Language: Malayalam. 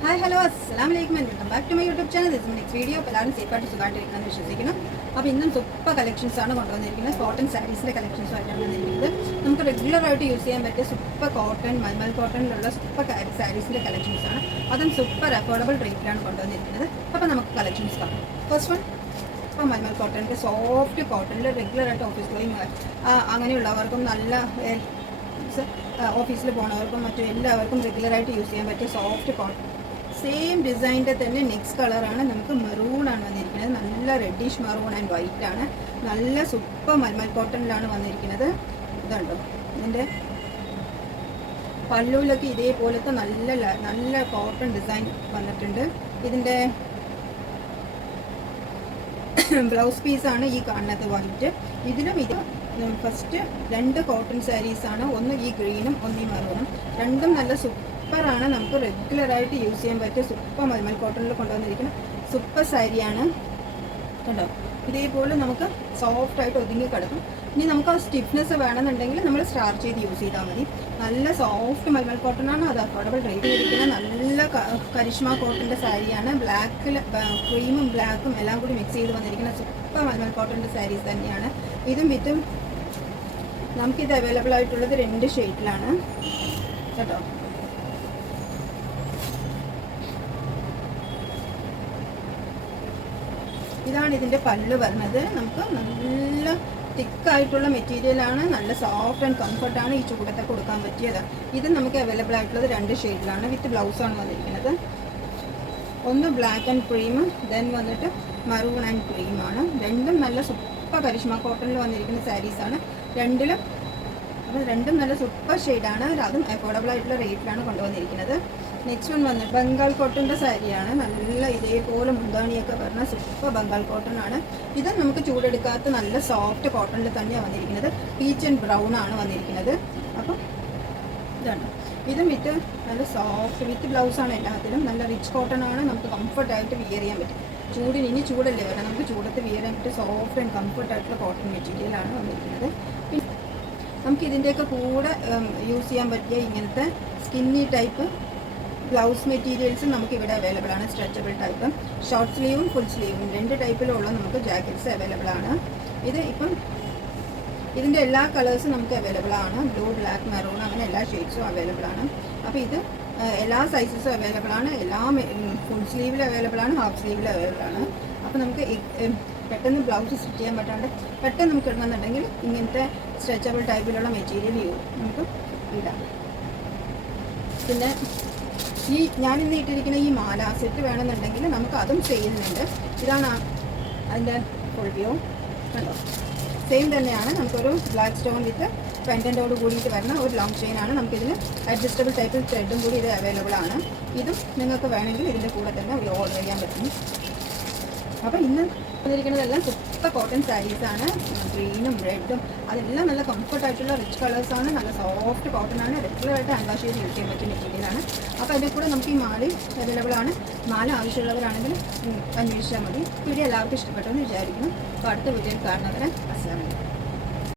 ഹായ് ഹലോ അസ്സലാമു അലൈക്കും and welcome back to my YouTube channel. This next video. അപ്പോൾ എല്ലാവരും സേഫായിട്ട് സുഖമായിട്ടിരിക്കണമെന്ന് വിശ്വസിക്കുന്നു. അപ്പോൾ ഇന്നും സൂപ്പർ കളക്ഷൻസ് ആണ് കൊണ്ടുവന്നിരിക്കുന്നത്. കോട്ടൺ സാരീസിൻ്റെ കളക്ഷൻസ് ആയിട്ടാണ് വന്നിരിക്കുന്നത്. നമുക്ക് റെഗുലറായിട്ട് യൂസ് ചെയ്യാൻ പറ്റിയ സൂപ്പർ കോട്ടൺ, മൽമൽ കോട്ടണിലുള്ള സൂപ്പർ സാരീസിൻ്റെ കളക്ഷൻസ് ആണ്. അതും സൂപ്പർ അഫോർഡബിൾ റേറ്റിലാണ് കൊണ്ടുവന്നിരിക്കുന്നത്. അപ്പോൾ നമുക്ക് കളക്ഷൻസ് കാണാം. ഫസ്റ്റ് വൺ ഇപ്പോൾ മൽമൽ കോട്ടണിൻ്റെ സോഫ്റ്റ് കോട്ടണിൽ റെഗുലറായിട്ട് ഓഫീസ് ഗോയിങ് അങ്ങനെയുള്ളവർക്കും നല്ല ഓഫീസിൽ പോകുന്നവർക്കും മറ്റും എല്ലാവർക്കും റെഗുലറായിട്ട് യൂസ് ചെയ്യാൻ പറ്റിയ സോഫ്റ്റ് കോട്ടൺ. സെയിം ഡിസൈനിൻ്റെ തന്നെ നെക്സ്റ്റ് കളറാണ്. നമുക്ക് മെറൂൺ ആണ് വന്നിരിക്കുന്നത്. നല്ല റെഡിഷ് മെറൂൺ ആൻഡ് വൈറ്റ് ആണ്. നല്ല സൂപ്പർ മൽമൽ കോട്ടണിലാണ് വന്നിരിക്കുന്നത്. ഇതുണ്ടോ, ഇതിൻ്റെ പല്ലുവിലൊക്കെ ഇതേപോലത്തെ നല്ല കോട്ടൺ ഡിസൈൻ വന്നിട്ടുണ്ട്. ഇതിൻ്റെ ബ്ലൗസ് പീസാണ് ഈ കാണുന്നത് വൈറ്റ്. ഇതിലും ഇത് ഫസ്റ്റ് രണ്ട് കോട്ടൺ സാരീസാണ്. ഒന്ന് ഈ ഗ്രീനും ഒന്ന് ഈ മെറൂണും. രണ്ടും നല്ല സൂപ്പറാണ്. നമുക്ക് റെഗുലറായിട്ട് യൂസ് ചെയ്യാൻ പറ്റിയ സൂപ്പർ മൽമൽ കോട്ടണിൽ കൊണ്ടുവന്നിരിക്കുന്ന സൂപ്പർ സാരിയാണ് കേട്ടോ. ഇതേപോലെ നമുക്ക് സോഫ്റ്റായിട്ട് ഒതുങ്ങി കിടക്കും. ഇനി നമുക്ക് ആ സ്റ്റിഫ്നെസ് വേണമെന്നുണ്ടെങ്കിൽ നമ്മൾ സ്റ്റാർച്ച് ചെയ്ത് യൂസ് ചെയ്താൽ മതി. നല്ല സോഫ്റ്റ് മൽമൽ കോട്ടൺ ആണ്. അത് അഫോർഡബിൾ റേറ്റ് ഇരിക്കുന്ന നല്ല കരിഷ്മ കോട്ടൻ്റെ സാരിയാണ്. ബ്ലാക്കിൽ ക്രീമും ബ്ലാക്കും എല്ലാം കൂടി മിക്സ് ചെയ്ത് വന്നിരിക്കുന്ന സൂപ്പർ മൽമൽ കോട്ടൻ്റെ സാരീസ് തന്നെയാണ്. ഇതും വിത്തും നമുക്കിത് അവൈലബിൾ ആയിട്ടുള്ളത് 2 ഷെയ്ഡിലാണ് കേട്ടോ. ഇതാണ് ഇതിൻ്റെ പല്ല് വരുന്നത്. നമുക്ക് നല്ല തിക്കായിട്ടുള്ള മെറ്റീരിയലാണ്. നല്ല സോഫ്റ്റ് ആൻഡ് കംഫർട്ടാണ്. ഈ ചൂടത്തെ കൊടുക്കാൻ പറ്റിയത്. ഇത് നമുക്ക് അവൈലബിൾ ആയിട്ടുള്ളത് 2 ഷെയ്ഡിലാണ്. വിത്ത് ബ്ലൗസാണ് വന്നിരിക്കുന്നത്. ഒന്ന് ബ്ലാക്ക് ആൻഡ് ക്രീം, ദെൻ വന്നിട്ട് മറൂൺ ആൻഡ് ക്രീമാണ്. രണ്ടും നല്ല സൂപ്പർ കരിഷ്മ കോട്ടണിൽ വന്നിരിക്കുന്ന സാരീസാണ് രണ്ടിലും. അപ്പോൾ രണ്ടും നല്ല സൂപ്പർ ഷെയ്ഡാണ്. അതും അഫോർഡബിൾ ആയിട്ടുള്ള റേറ്റിലാണ് കൊണ്ടുവന്നിരിക്കുന്നത്. നെക്സ്റ്റ് വൺ വന്നിട്ട് ബംഗാൾ കോട്ടൻ്റെ സാരിയാണ്. നല്ല ഇതേപോലെ മുന്താണിയൊക്കെ വരുന്ന സൂപ്പർ ബംഗാൾ കോട്ടൺ ആണ്. ഇത് നമുക്ക് ചൂടെടുക്കാത്ത നല്ല സോഫ്റ്റ് കോട്ടണിൽ തന്നെയാണ് വന്നിരിക്കുന്നത്. പീച്ച് ആൻഡ് ബ്രൗൺ ആണ് വന്നിരിക്കുന്നത്. അപ്പം ഇതാണ്. ഇതും വിത്ത് നല്ല സോഫ്റ്റ് വിത്ത് ബ്ലൗസാണ് എല്ലാത്തിലും. നല്ല റിച്ച് കോട്ടൺ ആണ്. നമുക്ക് കംഫർട്ടായിട്ട് വിയർ ചെയ്യാൻ പറ്റും. ചൂടിന് ഇനി ചൂടല്ലേ വരാം, നമുക്ക് ചൂടത്ത് വിയർ ചെയ്യാൻ പറ്റിയ സോഫ്റ്റ് ആൻഡ് കംഫർട്ടായിട്ടുള്ള കോട്ടൺ മെറ്റീരിയലാണ് വന്നിരിക്കുന്നത്. പിന്നെ നമുക്ക് ഇതിൻ്റെയൊക്കെ കൂടെ യൂസ് ചെയ്യാൻ പറ്റിയ ഇങ്ങനത്തെ സ്കിന്നി ടൈപ്പ് ബ്ലൗസ് മെറ്റീരിയൽസും നമുക്ക് ഇവിടെ അവൈലബിൾ ആണ്. സ്ട്രെച്ചബിൾ ടൈപ്പ്, ഷോർട്ട് സ്ലീവും ഫുൾ സ്ലീവും 2 ടൈപ്പിലുള്ള നമുക്ക് ജാക്കറ്റ്സ് അവൈലബിൾ ആണ്. ഇത് ഇപ്പം ഇതിൻ്റെ എല്ലാ കളേഴ്സും നമുക്ക് അവൈലബിൾ ആണ്. ബ്ലൂ, ബ്ലാക്ക്, മെറൂൺ അങ്ങനെ എല്ലാ ഷെയ്ഡ്സും അവൈലബിൾ ആണ്. അപ്പോൾ ഇത് എല്ലാ സൈസസും അവൈലബിൾ ആണ്. എല്ലാം ഫുൾ സ്ലീവിൽ അവൈലബിൾ ആണ്, ഹാഫ് സ്ലീവിൽ അവൈലബിൾ ആണ്. അപ്പോൾ നമുക്ക് പെട്ടെന്ന് ബ്ലൗസ് സ്റ്റിച്ച് ചെയ്യാൻ പറ്റാണ്ട് പെട്ടെന്ന് നമുക്ക് ഇടണമെന്നുണ്ടെങ്കിൽ ഇങ്ങനത്തെ സ്ട്രെച്ചബിൾ ടൈപ്പിലുള്ള മെറ്റീരിയൽ നമുക്ക് ഇടാം. പിന്നെ ഈ ഞാനിന്ന് ഇട്ടിരിക്കുന്ന ഈ മാല സെറ്റ് വേണമെന്നുണ്ടെങ്കിൽ നമുക്ക് അതും ചെയ്യുന്നുണ്ട്. ഇതാണ് അതിൻ്റെ ഫുൾ വ്യൂ കണ്ടോ. സെയിം തന്നെയാണ്. നമുക്കൊരു ബ്ലാക്ക് സ്റ്റോൺ വിത്ത് പെൻഡൻറ്റോട് കൂടിയിട്ട് വരുന്ന ഒരു ലോങ് ചെയിനാണ്. നമുക്കിതിന് അഡ്ജസ്റ്റബിൾ ടൈപ്പിൽ ത്രെഡും കൂടി ഇത് അവൈലബിൾ ആണ്. ഇതും നിങ്ങൾക്ക് വേണമെങ്കിൽ ഇതിൻ്റെ കൂടെ തന്നെ ഓർഡർ ചെയ്യാൻ പറ്റും. അപ്പോൾ ഇന്ന് വന്നിരിക്കുന്നതെല്ലാം സൂപ്പർ കോട്ടൺ സാരീസാണ്. ഗ്രീനും റെഡും അതെല്ലാം നല്ല കംഫർട്ടായിട്ടുള്ള റിച്ച് കളേഴ്സാണ്. നല്ല സോഫ്റ്റ് കോട്ടൺ ആണ്. റെഗുലറായിട്ട് ഹാൻഡ് വാഷ് ചെയ്ത് യൂസ് ചെയ്യാൻ പറ്റിയ മെറ്റീരിയലാണ്. അപ്പോൾ അതിൻ്റെ കൂടെ നമുക്ക് ഈ മാലയും അവൈലബിൾ ആണ്. മാല ആവശ്യമുള്ളവരാണെങ്കിൽ അന്വേഷിച്ചാൽ മതി. വീഡിയോ എല്ലാവർക്കും ഇഷ്ടപ്പെട്ടെന്ന് വിചാരിക്കുന്നു. അപ്പോൾ അടുത്ത വീഡിയോയിൽ കാണുന്നവരെ അസ്സലാമു അലൈക്കും.